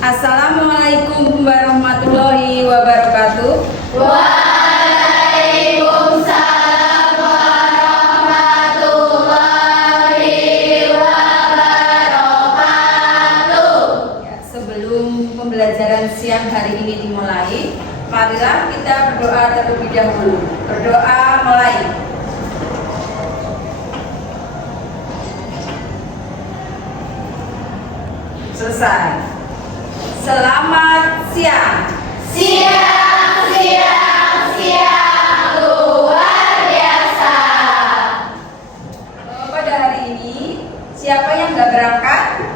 Assalamualaikum warahmatullahi wabarakatuh. Waalaikumsalam warahmatullahi wabarakatuh. Sebelum pembelajaran siang hari ini dimulai, marilah kita berdoa terlebih dahulu. Berdoa mulai. Selesai. Selamat siang. Siang luar biasa. Pada hari ini, siapa yang nggak berangkat?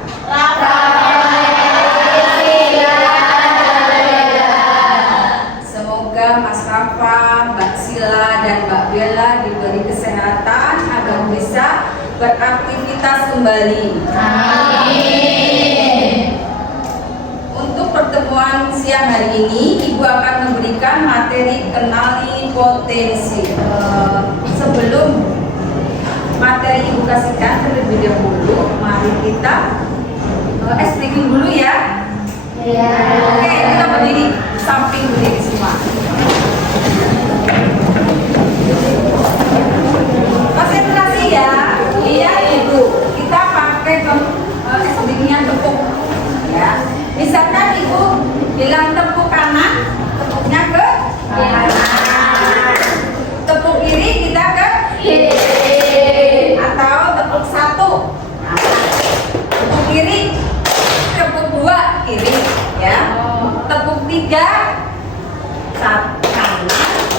Semoga Mas Rafa, Mbak Sila, dan Mbak Bella diberi kesehatan agar bisa beraktivitas kembali. Amin. Untuk pertemuan siang hari ini, Ibu akan memberikan materi kenali potensi. Sebelum materi Ibu kasihkan terlebih dahulu, mari kita speaking dulu ya. Oke, kita berdiri, samping berdiri semua. Konsentrasi ya. Lihat Ibu, kita pakai speakingnya tepuk ya. Misalkan Ibu bilang tepuk kanan, tepuknya ke kanan. Tepuk kiri kita ke kiri. Atau tepuk satu, tepuk kiri, tepuk dua kiri, ya. Tepuk tiga, kanan,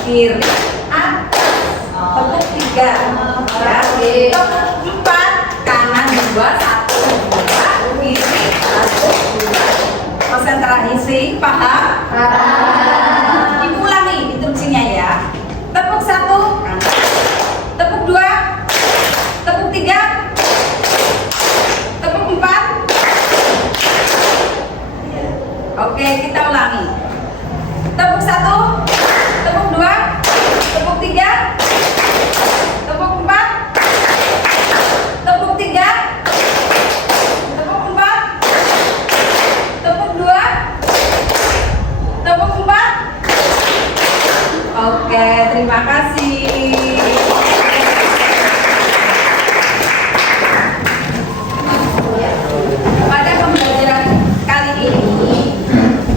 kiri, atas. Tepuk tiga, ya. Tepuk empat, kanan dua, satu, dua, kiri, satu, dua. Konsentrasi, paham? Ibu ulangi instruksinya ya. Tepuk satu, kanan. Tepuk dua, tepuk tiga, tepuk empat. Oke, kita ulangi. Tepuk satu, tepuk dua, tepuk tiga, tepuk empat, tepuk tiga, tepuk empat, tepuk dua, tepuk empat. Oke, terima kasih. Pada pembelajaran kali ini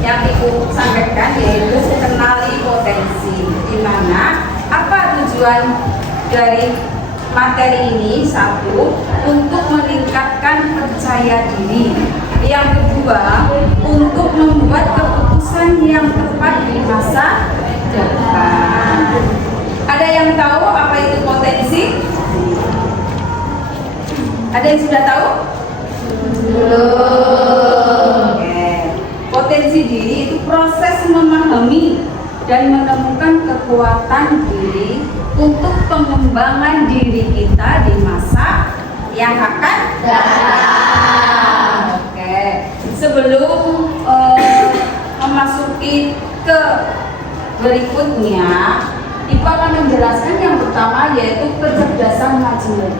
yang Ibu sampaikan yaitu kenali potensi, di mana apa tujuan dari materi ini? Satu, untuk meningkatkan percaya diri. Yang kedua, untuk membuat keputusan yang tepat di masa depan. Ada yang tahu apa itu potensi? Ada yang sudah tahu? Belum. Oke. Potensi diri itu proses memahami dan menemukan kekuatan diri untuk pengembangan diri kita di masa yang akan datang. Oke. Sebelum memasuki ke berikutnya, Ibu akan menjelaskan yang pertama yaitu kecerdasan majemuk.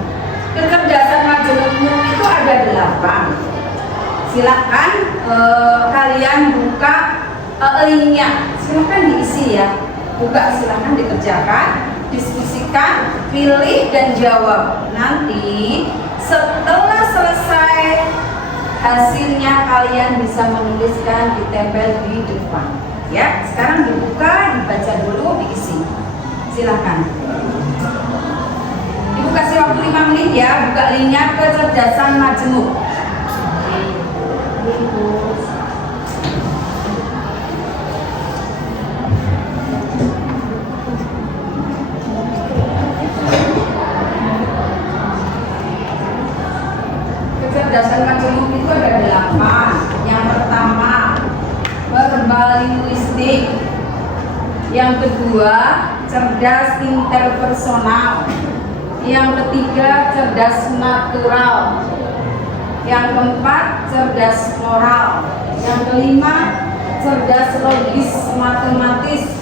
Kecerdasan majemuk itu ada 8. Silakan kalian buka linknya, silakan diisi ya. Buka, silakan dikerjakan, diskusikan, pilih dan jawab. Nanti setelah selesai hasilnya kalian bisa menuliskan, ditempel di depan. Ya, sekarang dibuka, dibaca dulu, diisi. Silakan. Ibu kasih waktu 5 menit ya, buka linknya kecerdasan majemuk. Kecerdasan majemuk itu ada 8. Yang pertama, verbal linguistik. Yang kedua, cerdas interpersonal. Yang ketiga, cerdas natural. Yang keempat, cerdas moral. Yang kelima, cerdas logis matematis.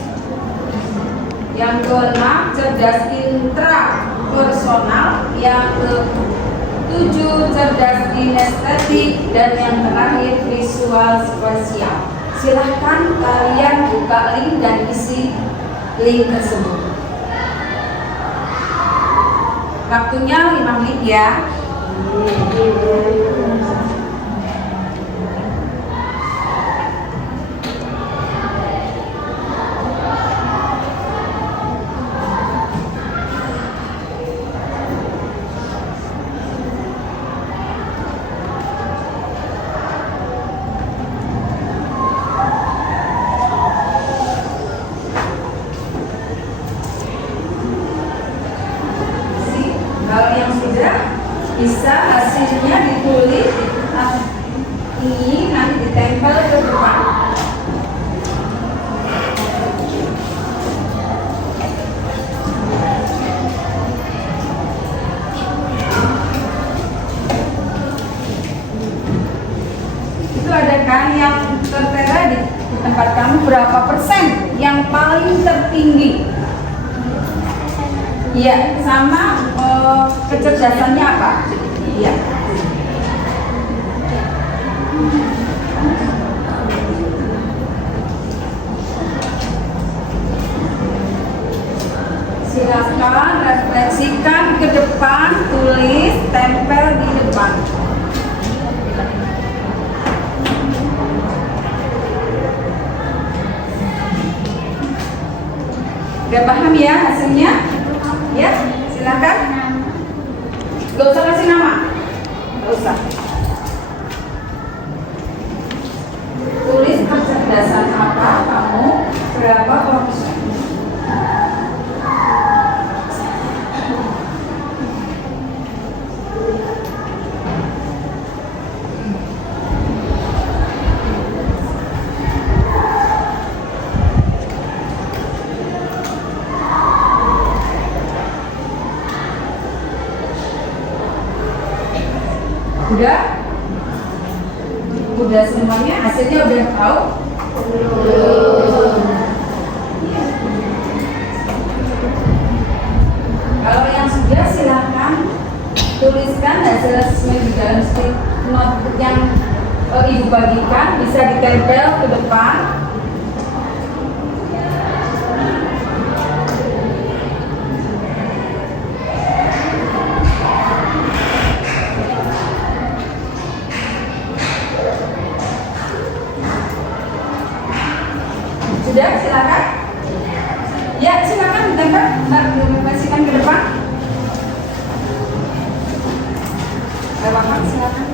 Yang keenam, cerdas intrapersonal. Yang ke 7 cerdas kinestetik, dan yang terakhir visual spasial. Silahkan kalian buka link dan isi link tersebut. Waktunya 5 menit ya. Kalau yang sudah bisa hasilnya ditulis, ini nanti ditempel ke depan. Itu ada kan yang tertera di tempat kamu berapa persen yang paling tertinggi? Iya, sama kecerdasannya apa? Iya. Silakan refleksikan ke depan, tulis, tempel di depan. Udah paham ya hasilnya? Ya, silakan. Gak usah kasih nama. Gak usah. Tulis kecerdasan apa kamu, berapa persen. Udah? Udah semuanya? Hasilnya udah tahu? Iya. Kalau yang sudah silakan tuliskan hasil asesmen di dalam notebook yang ibu bagikan, bisa ditempel ke depan. Sudah, silakan. Ya, silakan ditempel, diaplikasikan ke depan. Gak apa-apa, silakan.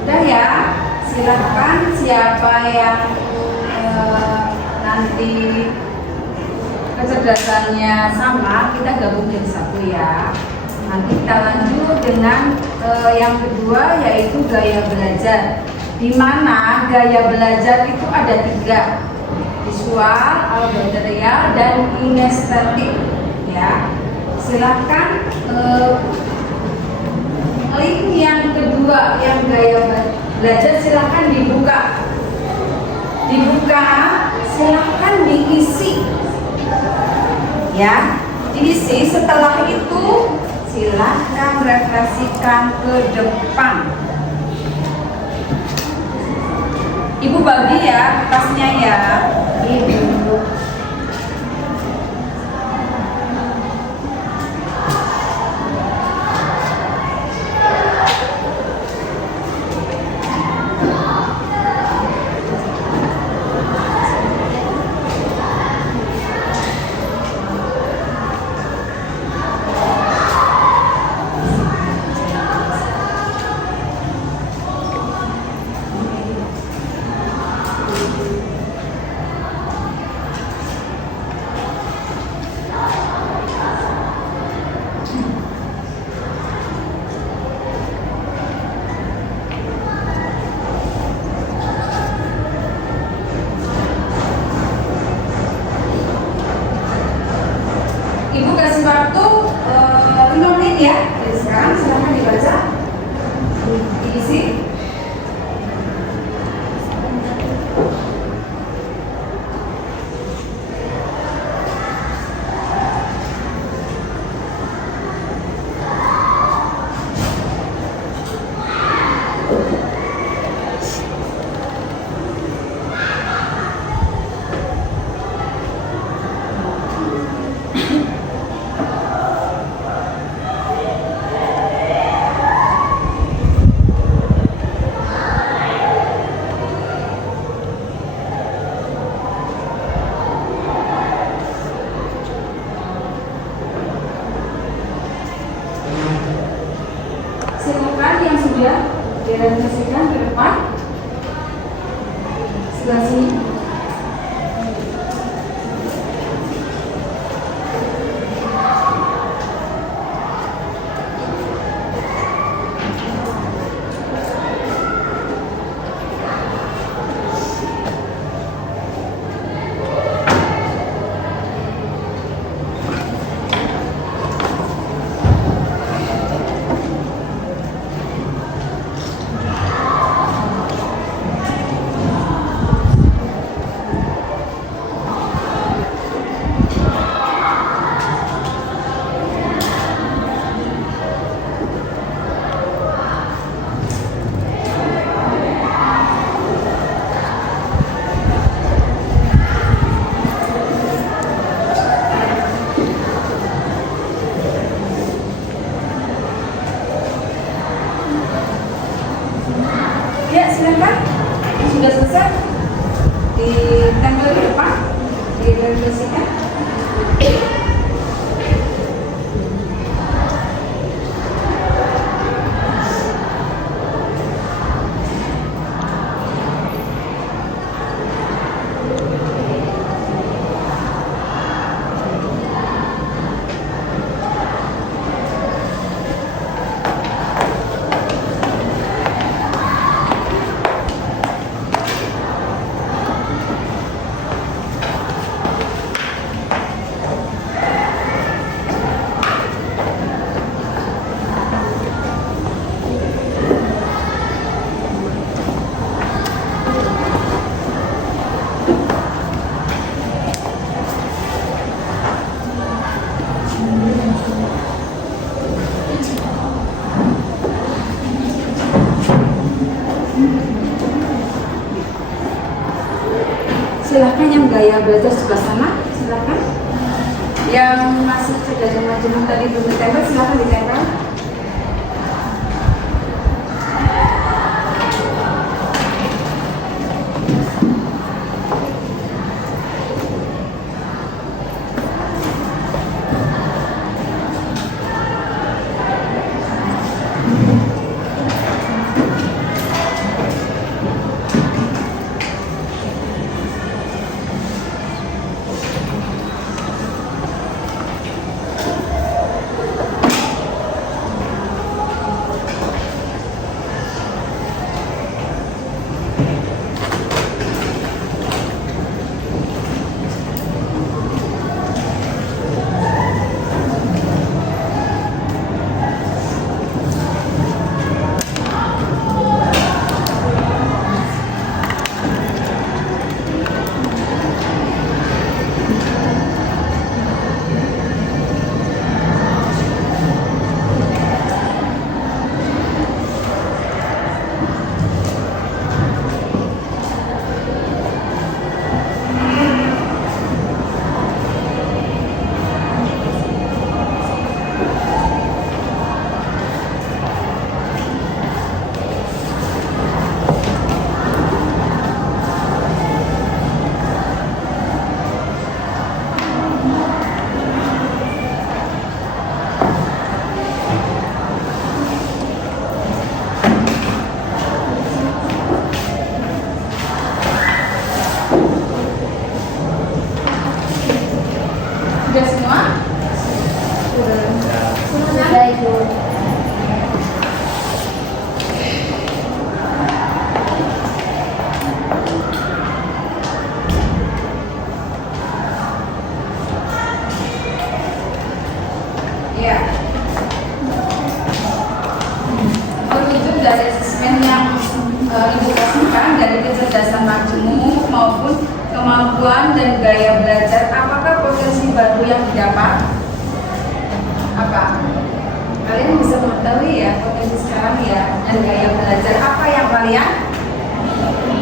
Udah ya, silahkan siapa yang nanti kecerdasannya sama, kita gabung jadi satu ya. Nanti kita lanjut dengan yang kedua, yaitu gaya belajar. Di mana gaya belajar itu ada 3, visual, auditorial, dan kinestetik. Ya, silahkan link yang kedua, yang gaya belajar, silahkan dibuka, silahkan diisi, ya, diisi. Setelah itu silahkan refleksikan ke depan. Ibu bagi ya kertasnya ya, Ibu. Ibu kasih waktu 5 menit ya. Jadi sekarang silahkan dibaca, diisi. Silakan yang sudah direfleksikan ke depan, sebelah sini. Ya, silakan. Sudah selesai. Ditempel di depan, direfleksikan. Silahkan yang gaya belajar sebelah sana, silahkan. Yang masih cerdas tadi belum ditempel, silahkan ditempel. indikasikan dari kecerdasan majemuk maupun kemampuan dan gaya belajar. Apakah potensi baru yang didapat? Apa? Kalian bisa mengetahui ya potensi sekarang ya dan gaya belajar apa yang kalian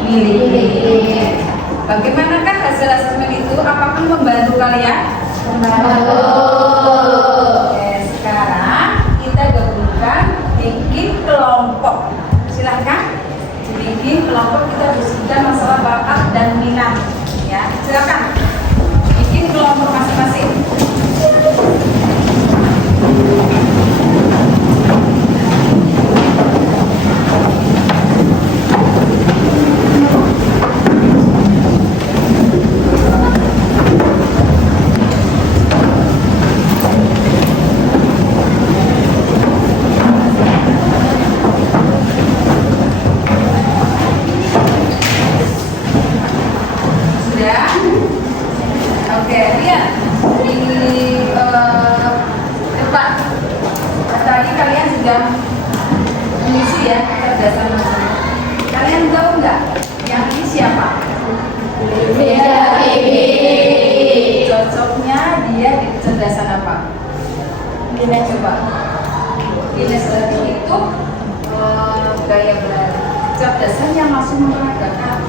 miliki. Bagaimanakah hasil asesmen itu? Apakah membantu kalian? Membantu. Oke, sekarang kita gabungkan bikin kelompok. Silahkan bikin kelompok, kita diskusikan masalah bakat dan minat. Ya, silakan bikin kelompok masing-masing. Sudah? Oke, lihat di depan. Tadi kalian sudah mengisi ya kecerdasan masyarakat. Kalian tahu nggak yang ini siapa? Beda Bibi. Cocoknya dia di kecerdasan apa? Kita coba. Kinestetik itu gaya belajar. Kecerdasan yang langsung memperagakan,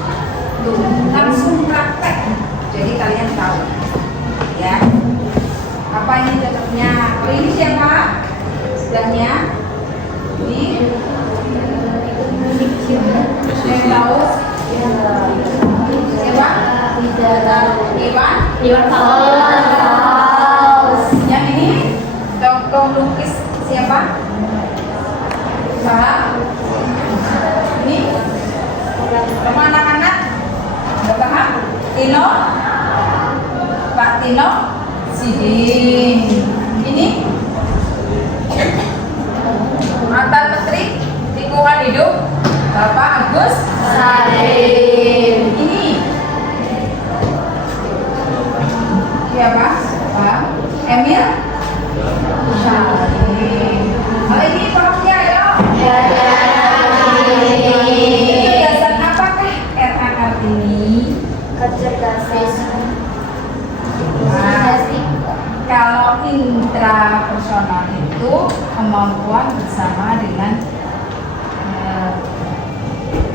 langsung praktek. Jadi kalian tahu, ya. Apa ini cocoknya? Oh, ini siapa? Sebelahnya ini yang tahu siapa? Iwan Fals. Yang ini tokoh lukis siapa? Paham? Ini teman anak-anak udah paham? Tino, Pak Tino Sidin. Ini mantan Menteri Lingkungan Hidup Bapak Agus Salim. Ini siapa? Pak Emil Syahrin. Oh, ini pokoknya ya. Kecerdasan apakah RA Kartini? Kecerdasan. Nah, kalau intrapersonal itu kemampuan bersama dengan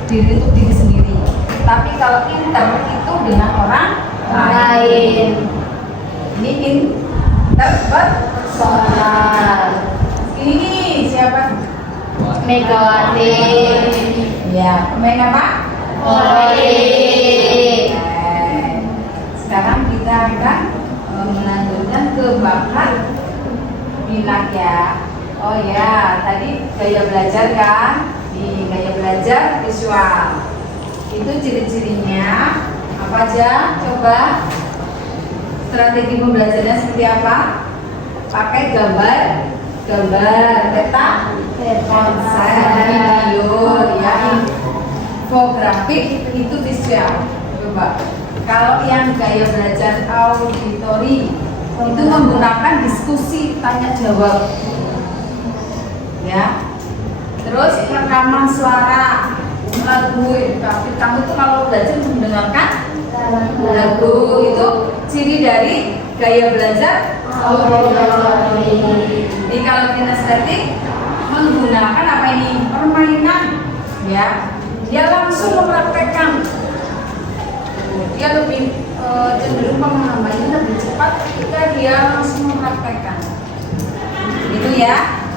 diri untuk diri sendiri. Tapi kalau inter itu dengan orang lain. Ini interpersonal. Ini nih siapa? Megawati. Ya, pemain apa? Politik. Sekarang kita akan melanjutkan ke bakat minat ya. Oh ya, tadi gaya belajar kan? Di gaya belajar visual. Itu ciri-cirinya apa aja? Coba strategi pembelajarannya seperti apa? Pakai gambar, peta, konsep, video, ya, infografik itu visual. Coba. Kalau yang gaya belajar auditori itu menggunakan diskusi tanya jawab, ya. Terus rekaman suara, lagu edukasi. Kamu tuh kalau belajar mendengarkan lagu itu ciri dari gaya belajar auditori. Jadi kalau kinestetik menggunakan apa ini permainan, ya. Dia langsung mempraktekkan. Dia lebih cenderung pemahamannya lebih cepat ketika dia langsung mempraktekkan. Itu ya.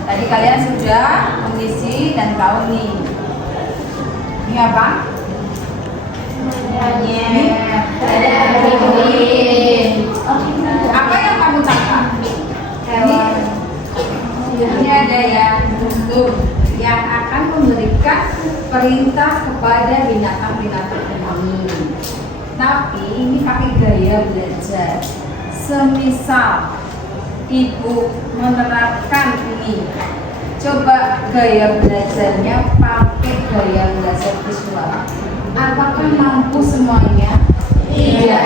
Tadi kalian sudah mengisi dan tahu nih. Ini apa? Apa yang kamu tangkap? Ini ada yang tuh yang akan memberikan perintah kepada binatang-binatang ini. Tapi ini pakai gaya belajar. Semisal ibu menerapkan ini, coba gaya belajarnya pakai gaya belajar visual. Apakah mampu semuanya? Tidak.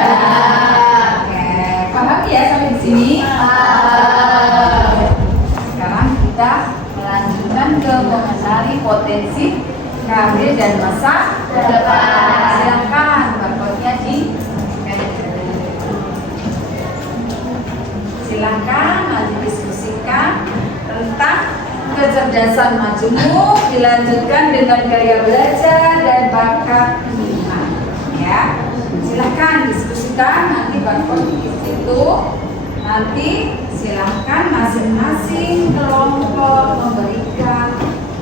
Oke, paham ya sampai di sini? Sekarang kita melanjutkan ke mengenali potensi karir dan masa depan. Silakan barcode-nya di silakan nanti diskusikan tentang kecerdasan majemuk, dilanjutkan dengan gaya belajar dan bakat minat. Ya, silakan diskusikan nanti barcode di situ. Nanti silakan masing-masing kelompok memberikan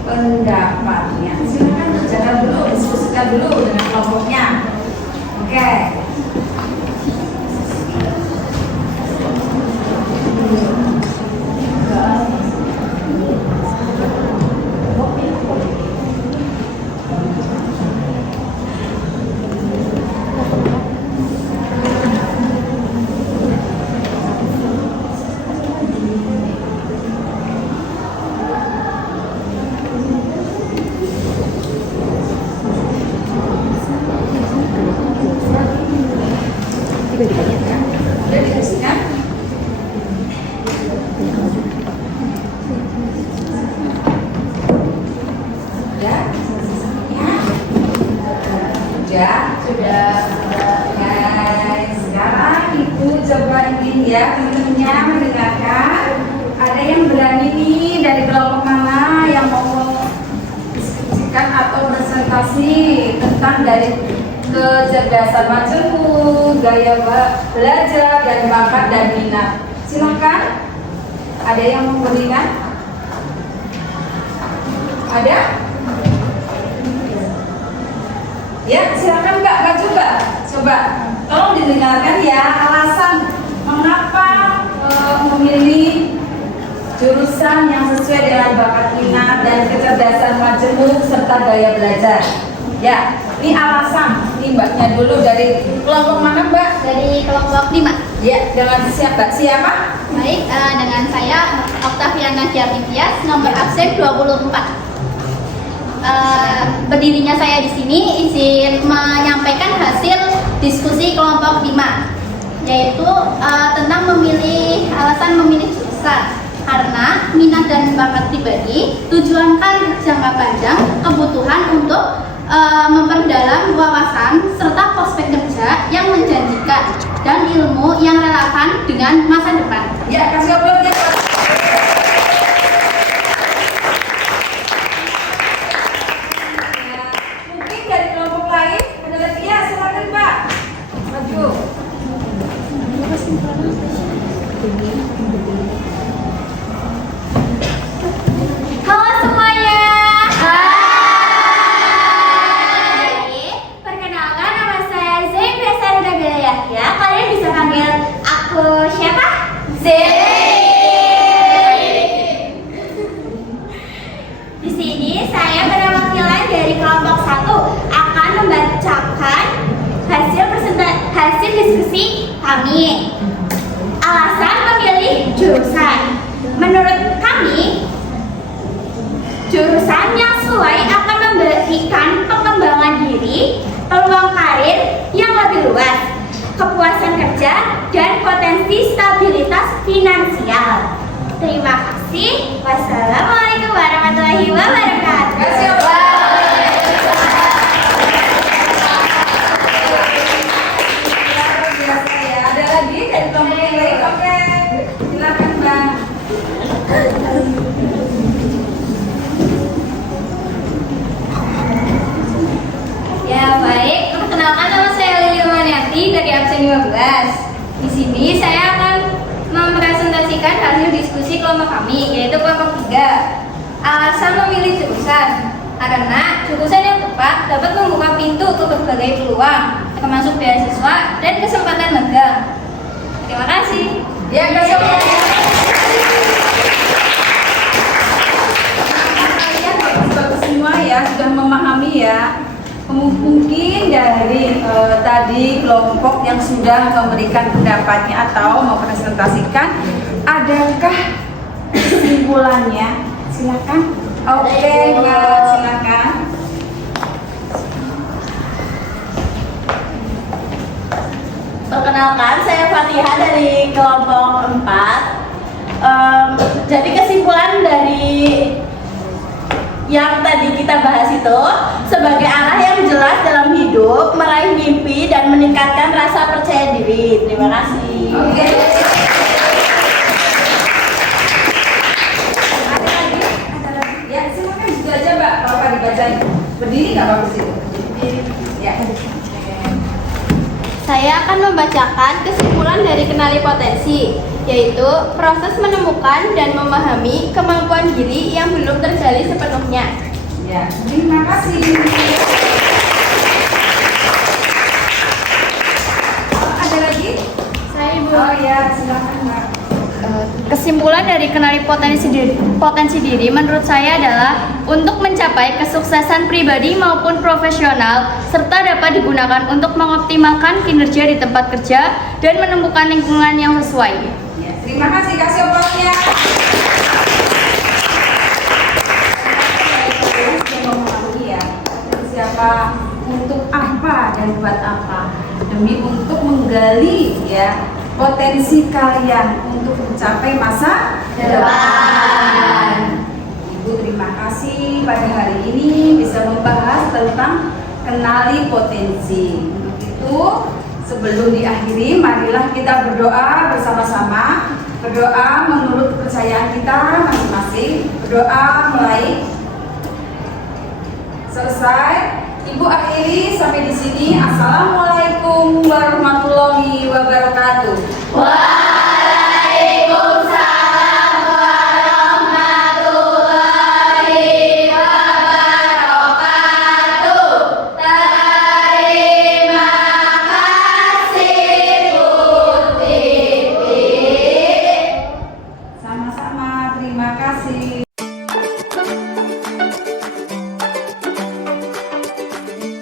pendapatnya. Silakan berjalan dulu, diskusikan dulu dengan kelompoknya. Oke. Udah dikasihkan? Sudah? Ya? Sudah. Guys, sekarang Ibu coba ini ya, teman-temannya mendengarkan. Ada yang berani nih dari kelompok mana yang mau diskusikan atau presentasi tentang dari kecerdasan majemuk, gaya belajar dan bakat dan minat. Silakan. Ada yang mau berikan? Ada? Ya, silakan Kak juga. Coba tolong didengarkan ya alasan mengapa memilih jurusan yang sesuai dengan bakat minat dan kecerdasan majemuk serta gaya belajar. Ya, ini alasan. Ini Mbaknya dulu dari kelompok mana Mbak? Dari kelompok 5. Ya, dengan siapa? Baik, dengan saya Oktaviana Jartivias, nomor absen 24. Berdirinya saya di sini izin menyampaikan hasil diskusi kelompok 5, yaitu tentang alasan memilih jurusan karena minat dan bakat pribadi, tujuan karir jangka panjang, kebutuhan untuk memperdalam wawasan serta prospek kerja yang menjanjikan dan ilmu yang relevan dengan masa depan. Ya, kasih aplaus ya Pak. Mungkin dari kelompok lain ada lagi ya, silakan Pak. Maju. Halo semuanya. Perkenalkan, nama saya Zain Besar Nabila Yahya. Kalian bisa panggil aku siapa? Zain. Di sini saya perwakilan dari kelompok 1 akan membacakan hasil diskusi kami. Alasan memilih jurusan. Menurut kami, jurusan yang sesuai akan memberikan pengembangan diri, peluang karir yang lebih luas, kepuasan kerja, dan potensi stabilitas finansial. Terima kasih. Wassalamualaikum warahmatullahi wabarakatuh. Kasih aplaus. Luar biasa ya. Ada lagi dari kelompok yang lain? Oke, silakan Mbak. Ya baik, perkenalkan nama saya Lili Maniati dari absen 15. Di sini saya akan mempresentasikan hasil diskusi kelompok kami, yaitu kelompok 3. Alasan memilih jurusan karena jurusan yang tepat dapat membuka pintu ke berbagai peluang, termasuk beasiswa dan kesempatan magang. Terima kasih. Ya, kasih aplaus. Kalian bagus-bagus semua ya, sudah memahami ya. Mungkin dari tadi kelompok yang sudah memberikan pendapatnya atau mempresentasikan, adakah kesimpulannya? Silakan. Oke, Mbak, silakan. Perkenalkan, saya Fatihah dari kelompok 4. Jadi kesimpulan dari yang tadi kita bahas itu sebagai arah yang jelas dalam hidup, meraih mimpi dan meningkatkan rasa percaya diri. Terima kasih. Oke. Ada lagi? Ya, silakan juga aja Mbak, kalau Pak dibacain. Berdiri nggak bagus itu? Ya. Saya akan membacakan kesimpulan dari kenali potensi, yaitu proses menemukan dan memahami kemampuan diri yang belum tergali sepenuhnya. Ya, terima kasih. Ada lagi? Saya Ibu. Oh ya, silakan Mbak. Kesimpulan dari kenali potensi diri menurut saya adalah untuk mencapai kesuksesan pribadi maupun profesional serta dapat digunakan untuk mengoptimalkan kinerja di tempat kerja dan menemukan lingkungan yang sesuai. Ya, terima kasih kasih obatnya. Ya, siapa untuk apa dan buat apa demi untuk menggali ya potensi kalian untuk mencapai masa depan. Ibu terima kasih pada hari ini bisa membahas tentang kenali potensi. Untuk itu sebelum diakhiri marilah kita berdoa bersama-sama. Berdoa menurut kepercayaan kita masing-masing. Berdoa mulai. Selesai. Ibu akhiri sampai di sini. Assalamualaikum warahmatullahi wabarakatuh.